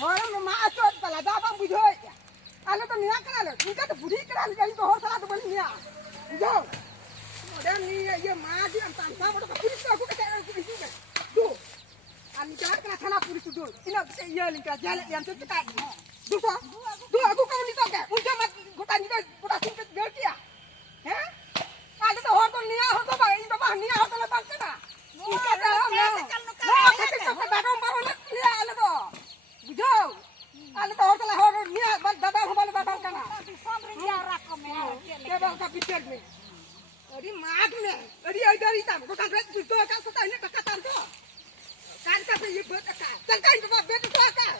orang macet pala dabang bujoy. Kalau tu niat kenal, kita tu budi kenal jadi tu orang salah tu balik niat. Bujoy. Dan ni ye maji am tanpa bodoh polis aku kata aku itu kan. Tu. Am jangan kena thana polis tu. Ina bisa ye lingkar jalan yang tu kita. Tu so. Tu aku kamu ni tak ke? Unjuk mat gota ni gota singkat gertia. Heh? Ada tu orang tu niat orang tu bang, itu bang niat orang tu lepas kena. Ikat dah orang. Nah, kita tu kadang baru nak niat ada tu. Bujoy. Ada tu orang tu orang niat dadang hambal dadang kena. Dia bang kapitel ni. Adi maag me, adi ada itam. Kau kan tu kan kau kan ini kata tu. Kan kata ye bet akal. Kan kan tu bet tu akal.